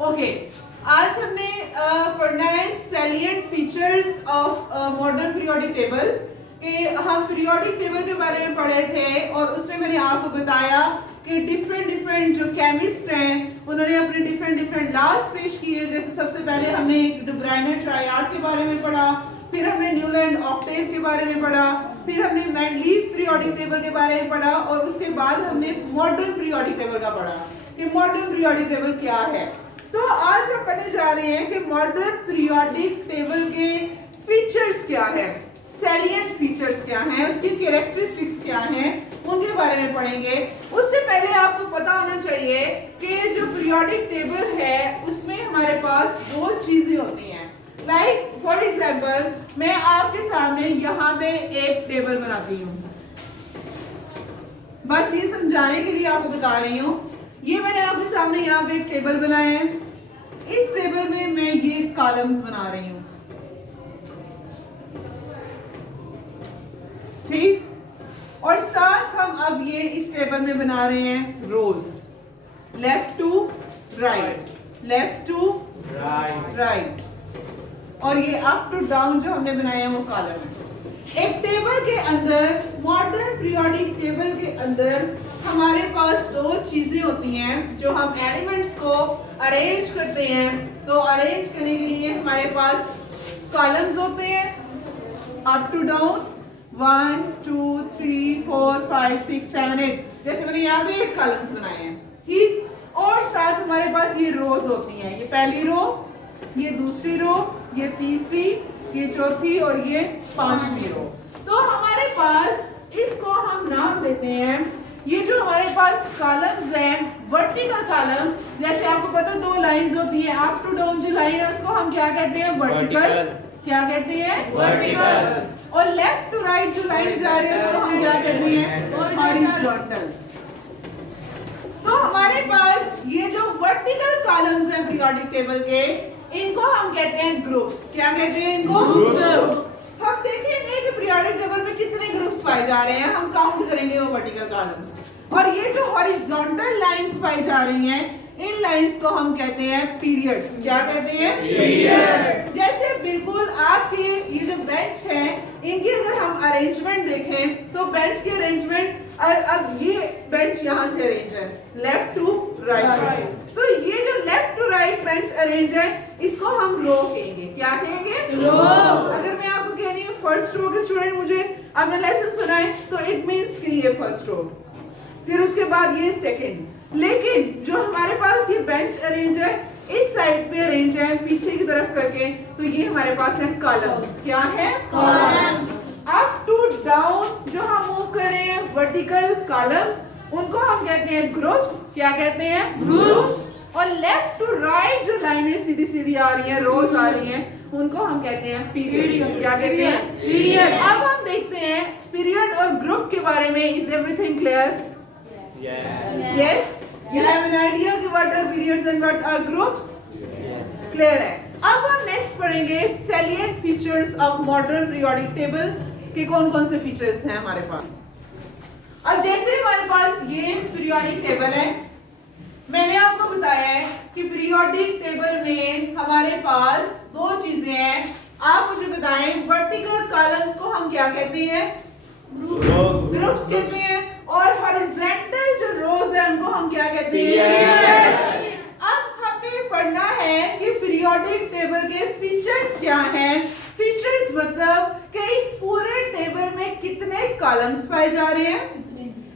Okay, आज हमने पढ़ना है salient features of modern periodic table. कि हम पीरियोडिक टेबल के बारे में पढ़े थे और उसमें मैंने आपको बताया कि डिफरेंट जो केमिस्ट हैं उन्होंने अपने डिफरेंट लॉज पेश किए। जैसे सबसे पहले हमने डे ब्रुयनर ट्रायड के बारे में पढ़ा, फिर हमने न्यूलैंड ऑक्टेव के बारे में पढ़ा, फिर हमने मेंडलीव पीरियोडिक टेबल के बारे में पढ़ा और उसके बाद हमने मॉडर्न पीरियोडिक टेबल का पढ़ा कि मॉडर्न पीरियोडिक टेबल क्या है। तो आज हम पढ़ने जा रहे हैं कि मॉडर्न पीरियोडिक टेबल के फीचर्स क्या है, सैलिएंट फीचर्स क्या हैं, उसकी कैरेक्टरिस्टिक्स क्या हैं, उनके बारे में पढ़ेंगे। उससे पहले आपको पता होना चाहिए कि जो पीरियोडिक टेबल है उसमें हमारे पास दो चीजें होती हैं। लाइक फॉर एग्जांपल मैं आपके सामने यहाँ पे एक टेबल बनाती हूँ, बस ये समझाने के लिए आपको बता रही हूँ। ये मैंने आपके सामने यहाँ पे एक टेबल बनाया है, इस टेबल में मैं ये कॉलम्स बना रही हूँ, ठीक। और साथ हम अब ये इस टेबल में बना रहे हैं rows, left to right, left to right, और ये अप टू डाउन जो हमने बनाया है वो कॉलम है। एक टेबल के अंदर, मॉडर्न पीरियोडिक टेबल के अंदर हमारे पास दो चीजें होती हैं जो हम एलिमेंट्स को अरेंज करते हैं। तो अरेंज करने के लिए हमारे पास कॉलम्स होते हैं अप टू डाउन, 1 2 3 4 5 6 7 8, जैसे मैंने यहाँ पे 8 कॉलम्स बनाए हैं, ठीक। और साथ हमारे पास ये रोज होती हैं, ये पहली रो, ये दूसरी रो, ये तीसरी, ये चौथी और ये पांचवी रो। तो हमारे पास इसको हम नाम देते हैं, ये जो हमारे पास कॉलम्स हैं, वर्टिकल कॉलम, जैसे आपको पता दो लाइंस होती हैं, अप टू डाउन जो लाइन है उसको हम क्या कहते हैं, वर्टिकल। क्या कहते हैं, वर्टिकल। और लेफ्ट टू राइट जो लाइन जा रही है उसको हम क्या कहते हैं, हॉरिजॉन्टल। तो हमारे पास ये जो वर्टिकल कॉलम्स हैं पीरियोडिक टेबल के, इनको हम कहते हैं ग्रुप्स। क्या कहते हैं इनको, ग्रुप्स। हम देखेंगे कि पीरियोडिक टेबल में कितने ग्रुप्स पाए जा रहे हैं, हम काउंट करेंगे वो वर्टिकल कॉलम्स। और ये जो हॉरिजॉन्टल लाइंस पाई जा रही हैं, इन लाइंस को हम कहते हैं पीरियड्स। क्या कहते हैं, पीरियड्स। जैसे बिल्कुल आपके ये जो बेंच है, इनकी अगर हम अरेंजमेंट देखें तो बेंच की अरेंजमेंट, अब ये बेंच यहाँ से अरेंज है लेफ्ट टू राइट, तो ये जो left to right bench arrange है इसको हम रो कहेंगे। क्या कहेंगे, रो। अगर मैं आपको कह रही हूँ फर्स्ट रो के स्टूडेंट मुझे आपने लेसन सुनाए तो इट मींस कि ये फर्स्ट रो, फिर उसके बाद ये सेकंड। लेकिन जो हमारे पास ये बेंच अरेंज है, इस साइड पे अरेंज है पीछे की तरफ करके, तो ये हमारे पास है कॉलम्स। क्या है, कॉलम्स। अप टू डाउन जो हम मूव कर रहे हैं वर्टिकल कॉलम्स, उनको हम कहते हैं ग्रुप्स। क्या कहते हैं, ग्रुप्स। और लेफ्ट टू राइट जो लाइनें सीधी सीधी आ रही हैं, रोज आ रही हैं, उनको हम कहते हैं पीरियड। क्या कहते हैं, पीरियड। अब हम देखते हैं पीरियड और ग्रुप के बारे में। Is everything clear? Yes. You have an idea कि what are periods and what are groups? Clear है। अब हम नेक्स्ट पढ़ेंगे salient features of modern periodic table के कौन-कौन से फीचर्स हैं हमारे पास। अब जैसे हमारे पास ये पीरियोडिक टेबल है, मैंने आपको बताया है कि पीरियोडिक टेबल में हमारे पास दो चीजें हैं। आप मुझे बताएं वर्टिकल कॉलम्स को हम क्या कहते हैं, ग्रुप्स कहते हैं, और हॉरिजॉन्टल जो रोज है उनको हम क्या कहते हैं। अब हमने पढ़ना है कि पीरियोडिक टेबल के फीचर्स क्या हैं। फीचर्स मतलब कि इस पूरे टेबल में कितने कॉलम्स पाए जा रहे हैं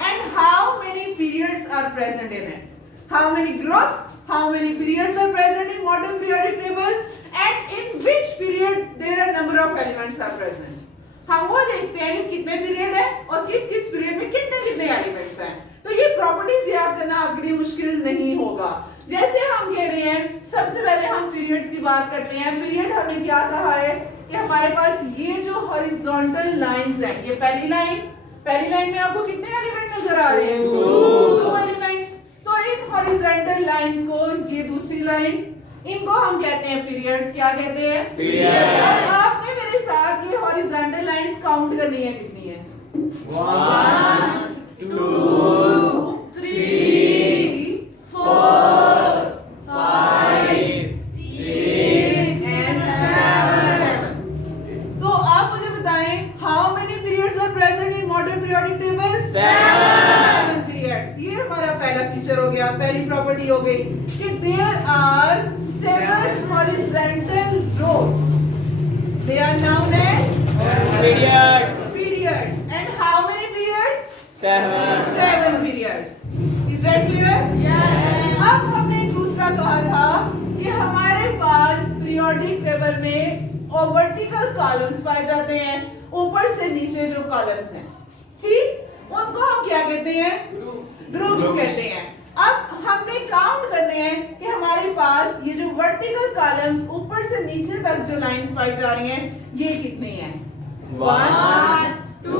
and how many periods are present in it, how many groups, how many periods are present in modern periodic table and in which period there are number of elements are present. हम वो देखते हैं कि कितने period है और किस किस पीरियड में कितने कितने एलिमेंट्स हैं। तो ये प्रॉपर्टीज याद करना आपके लिए मुश्किल नहीं होगा। जैसे हम कह रहे हैं, सबसे पहले हम पीरियड्स की बात करते हैं। पीरियड हमने क्या कहा है कि हमारे पास ये जो हॉरिजॉन्टल लाइंस हैं, ये पहली लाइन में आपको कितने एलिमेंट नजर आ रहे हैं, दो एलिमेंट्स। तो इन हॉरिजॉन्टल लाइंस को, ये दूसरी लाइन, इनको हम कहते हैं पीरियड। क्या कहते हैं, पीरियड। आपने मेरे साथ ये हॉरिजॉन्टल लाइंस काउंट करनी है, कितनी है, 1 2 3 4 5 गई कि there are 7 horizontal rows. They are known as periods. And how many periods? 7 periods. Is that clear? Yes. अब हमने दूसरा कहा था कि हमारे पास पीरियोडिक टेबल में वर्टिकल कॉलम्स पाए जाते हैं, ऊपर से नीचे जो कॉलम्स हैं, ठीक, उनको हम क्या कहते हैं? ग्रुप्स कहते हैं. अब हमने काउंट करने हैं कि हमारे पास ये जो वर्टिकल कॉलम्स ऊपर से नीचे तक जो लाइंस पाई जा रही हैं, ये कितने हैं? 1 2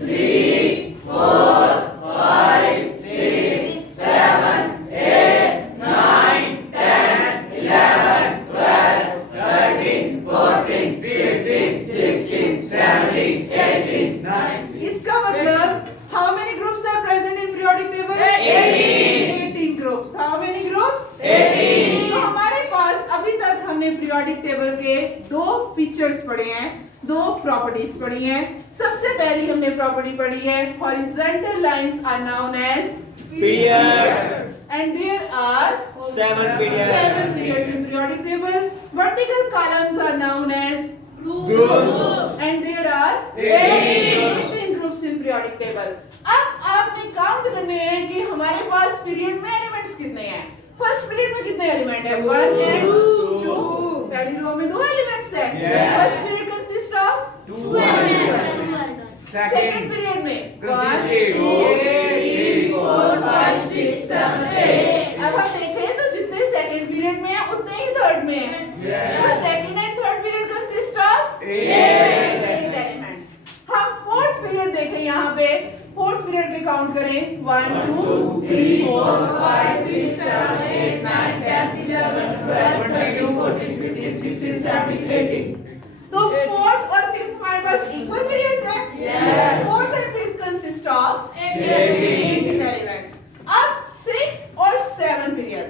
3 4 5 6 7 8 9 10 11 12 13 14 15 16 17 18 19. इसका मतलब how many groups are present in periodic table? 18 groups. How many groups? 18. तो हमारे पास अभी तक हमने periodic table के दो फीचर्स पढ़े हैं, दो प्रॉपर्टीज पढ़ी हैं. सबसे पहली हमने प्रॉपर्टी पढ़ी है horizontal lines are known as periods. And there are 7 periods. 7 periods in periodic table. Vertical columns are known as Groups. and there are 18 groups in periodic table. अब आपने काउंट करने हैं कि हमारे पास पीरियड में एलिमेंट्स कितने हैं. फर्स्ट पीरियड में कितने एलिमेंट है? 1 and 2. पहली रो में 2 एलिमेंट्स है. First period consist of 2 elements. Second period में 1 2 3 4 5 6 7 8. अब हम देखें तो जितने सेकंड पीरियड में है उतने ही थर्ड में है. तो second and third period consist of 8 elements. हम फोर्थ पीरियड देखें, यहाँ पे फोर्थ पीरियड के काउंट करें 1 2 3 4 5 6 7 8 9 10 11 12 13 14 15 16 17 18. तो फोर्थ और फिफ्थ हमारे पास इक्वल पीरियड्स हैं. Fourth and fifth consist of 18 elements. अब 6 और 7 पीरियड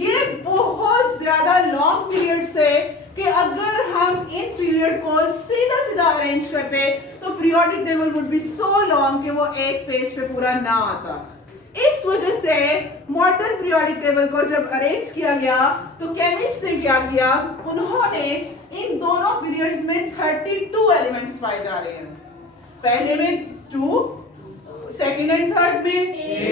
ये बहुत ज्यादा लॉन्ग पीरियड्स है कि अगर हम इन पीरियड को सीधा सीधा अरेंज करते तो periodic table would be so long कि वो एक पेज पे पूरा ना आता. इस वजह से मॉडर्न पीरियोडिक टेबल को जब अरेंज किया गया तो केमिस्ट ने क्या किया, उन्होंने इन दोनों पीरियड्स में 32 एलिमेंट्स पाए जा रहे हैं. पहले में 2, सेकंड एंड थर्ड में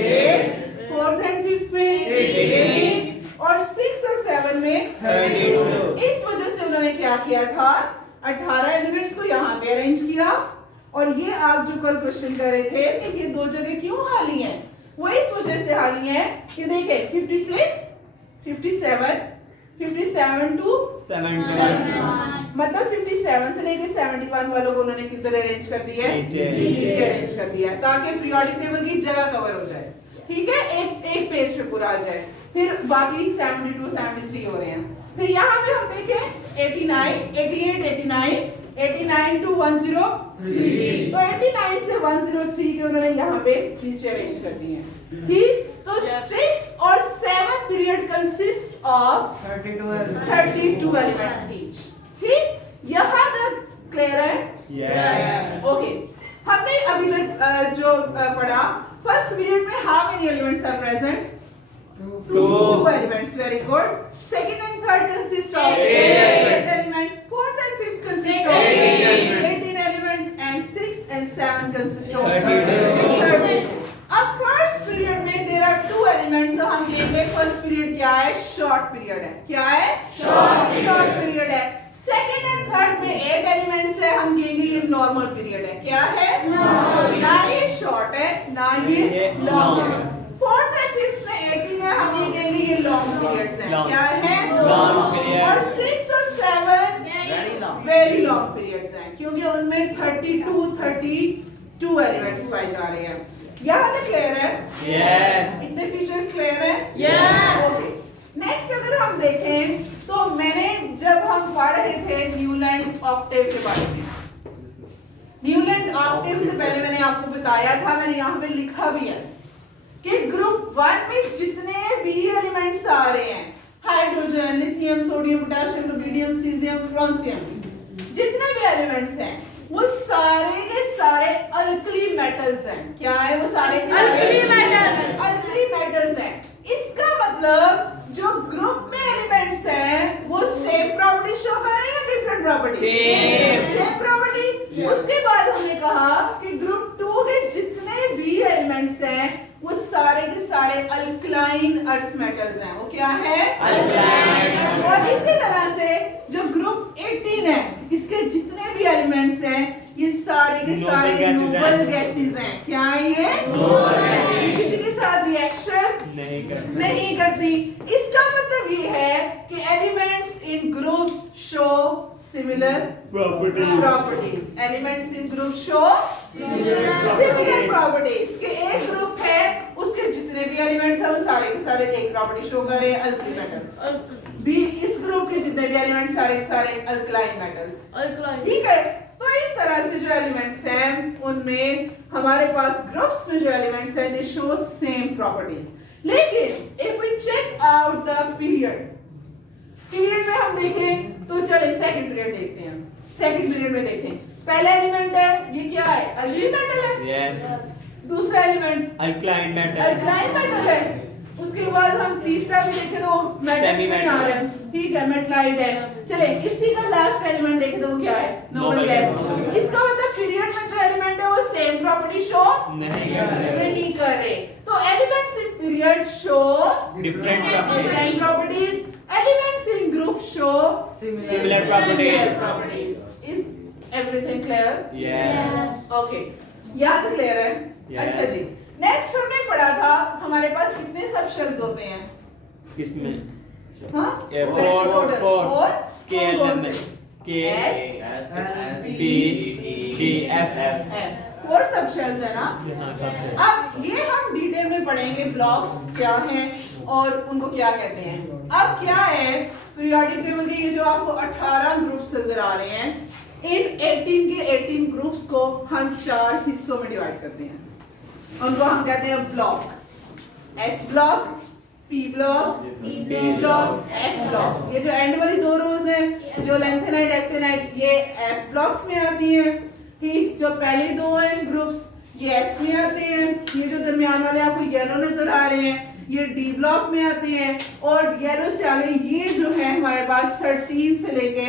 8, फोर्थ एंड फिफ्थ में 18 और 6 और 7 में 32. इस वजह से उन्होंने क्या किया था, 18 एलिमेंट्स को यहाँ पे अरेंज किया. और ये आप जो कल क्वेश्चन कर रहे थे कि ये दो जगह क्यों खाली हैं, वो इस वजह से खाली हैं कि देखिए 56 57 57 टू 71, मतलब 57 से लेके 71 वालों को उन्होंने किधर अरेंज कर दिया है, नीचे अरेंज कर दिया है, ताकि पीरियोडिक टेबल की जगह कवर हो जाए. ठीक है, एक पेज पे पूरा आ जाए. फिर बाकी 72 73 हो रहे हैं. फिर यहाँ पे हम देखें 89 88 89 89 टू 103. तो 89 से 103 के उन्होंने यहाँ पे नीचे अरेंज कर दिए हैं. ठीक, तो 6 और 7 period consist of 32 elements each. ठीक, यहाँ तक क्लियर है? ओके. हमने अभी तक जो पढ़ा, फर्स्ट पीरियड में how many elements are present? 2 elements. Very good. Second and third consist of 8 elements. Fourth and fifth consist of 18 elements, and 6 and 7 consist of 32. अब फर्स्ट पीरियड में there are 2 elements. तो हम कहेंगे first period क्या है? Short period है. क्या है? शॉर्ट पीरियड है. सेकंड एंड थर्ड में 8 एलिमेंट्स है, हम कहेंगे ये नॉर्मल पीरियड है. क्या है? ना ये शॉर्ट है ना ये लॉन्ग है. फोर्थ एंड फिफ्थ में 18 है, हम ये कहेंगे ये लॉन्ग पीरियड्स हैं. क्या है? और 6 और 7 वेरी लॉन्ग पीरियड्स हैं, क्योंकि उनमें 32 एलिमेंट्स पाए जा रहे हैं. यहाँ तक क्लियर है? इतने फीचर्स क्लियर है? ओके. नेक्स्ट अगर हम देखें तो मैंने जब हम पढ़ रहे थे न्यूलैंड ऑक्टेव के बारे में, न्यूलैंड ऑक्टेव से पहले मैंने आपको बताया था, मैंने यहाँ पे लिखा भी है कि ग्रुप 1 में जितने भी एलिमेंट्स आ रहे हैं, hydrogen, lithium, sodium, potassium, rubidium, caesium, francium, जितने भी एलिमेंट्स हैं वो सारे के सारे अल्कली मेटल्स हैं. क्या है? वो सारे के सारे अल्कली मेटल्स हैं. इसका मतलब जो ग्रुप में एलिमेंट्स हैं वो सेम प्रॉपर्टी शो कर रहे हैं या डिफरेंट प्रॉपर्टी? Same property. उसके बाद हमने कहा कि ग्रुप 2 के जितने भी एलिमेंट्स हैं वो सारे के सारे अल्कलाइन अर्थ मेटल्स हैं। वो क्या है? अल्कलाइन। और इसी तरह से जो ग्रुप 18 है इसके जितने भी एलिमेंट्स हैं ये सारे के सारे नोबल गैसेस हैं। क्या है ये? Noble gases. किसी के साथ रिएक्शन नहीं करती। इसका मतलब ये है कि elements in groups show similar properties. Elements in group show similar properties. कि एक ग्रुप है उसके जितने भी एलिमेंट्स हैं वो सारे के सारे एक प्रॉपर्टी शो कर रहे हैं, अल्कली मेटल्स। बी इस ग्रुप के जितने भी एलिमेंट्स सारे के सारे अल्कलाइन मेटल्स। ठीक है, तो इस तरह से जो एलिमेंट्स हैं उनमें हमारे पास ग्रुप्स में जो एलिमेंट्स हैं दे शो सेम प्रॉपर्टीज। लेकिन if we check out the period में हम देखें तो चलिए सेकंड पीरियड देखते हैं। सेकंड पीरियड में देखें, पहला एलिमेंट है ये क्या है? अल्कली मेटल है। यस। दूसरा एलिमेंट अल्कलाइन मेटल है। उसके बाद हम तीसरा भी देखें तो मेटल में आ रहा है। ठीक है, मेटलाइट है। चले इसी का लास्ट एलिमेंट देखें तो वो क्या है? Noble gas. इसका मतलब पीरियड में जो एलिमेंट है वो सेम प्रॉपर्टी शो नहीं कर रहे। तो elements in period show different properties. Elements in group show similar properties. Is everything clear? Yes. Okay, यहाँ तक क्लियर है? अच्छा जी, नेक्स्ट हमने पढ़ा था हमारे पास कितने सब शेल्स होते हैं? किसमें? हाँ? फोर के B D F four subshells है ना? अब ये हम डिटेल में पढ़ेंगे ब्लॉक्स क्या हैं और उनको क्या कहते हैं। अब क्या है पीरियोडिक टेबल के ये जो आपको 18 ग्रुप्स नजर आ रहे हैं, इन 18 के 18 ग्रुप्स को हम 4 हिस्सों में डिवाइड करते हैं। उनको हम कहते हैं block. S block, P block, D block, F block. ये जो एंड वाली 2 रोज हैं जो लेंथेनाइट एक्टिनाइट ये एफ ब्लॉक्स में आती हैं। ठीक, जो पहले 2 हैं ग्रुप्स ये एस में आते हैं। ये जो दरमियान वाले आपको येलो नजर आ रहे हैं ये डी ब्लॉक में आते हैं। और येलो से आगे ये जो है हमारे पास 13 से लेके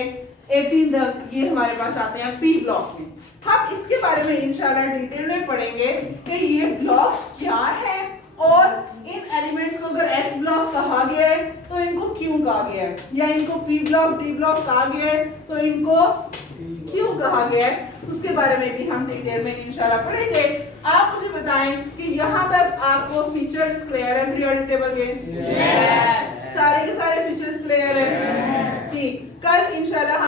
18 तक ये हमारे पास आते हैं पी ब्लॉक में। हम इसके बारे में इंशाल्लाह डिटेल में पढ़ेंगे कि ये ब्लॉक्स क्या है और इन एलिमेंट्स को अगर एस ब्लॉक कहा गया है तो इनको क्यों कहा गया है, या इनको पी ब्लॉक डी ब्लॉक कहा गया है तो इनको क्यों कहा गया है, उसके बारे में भी हम डिटेल में इंशाल्लाह पढ़ेंगे। आप मुझे बताएं कि यहाँ तक आपको फीचर्स क्लियर है पीरियोडिक टेबल के? सारे के सारे फीचर्स क्लियर है? ठीक, कल इंशाल्लाह